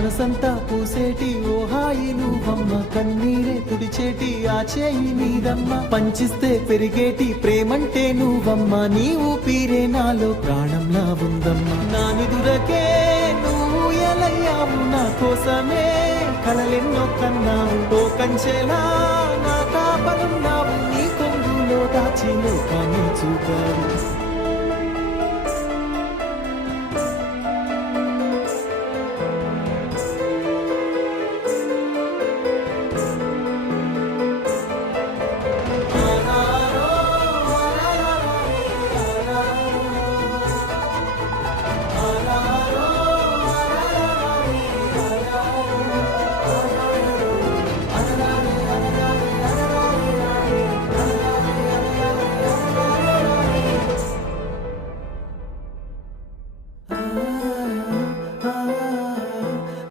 మనసంతా పూసేటి ఓ హాయి నువ్వమ్మ, కన్నీరే తుడిచేటి ఆ చేయి నీదమ్మ, పంచిస్తే పెరిగేటి ప్రేమంటే నువ్వమ్మ, నీ ఊపిరే నాలో ప్రాణంలా ఉందమ్మ. నా నిదురకే నువ్వు ఎలయ్యావు, నా కోసమే కలలెన్నో కన్నావు, ఓ కంచెలా నా కాపలున్నావు, నీ కొంగులో దాచి లోకాన్ని చూపావు.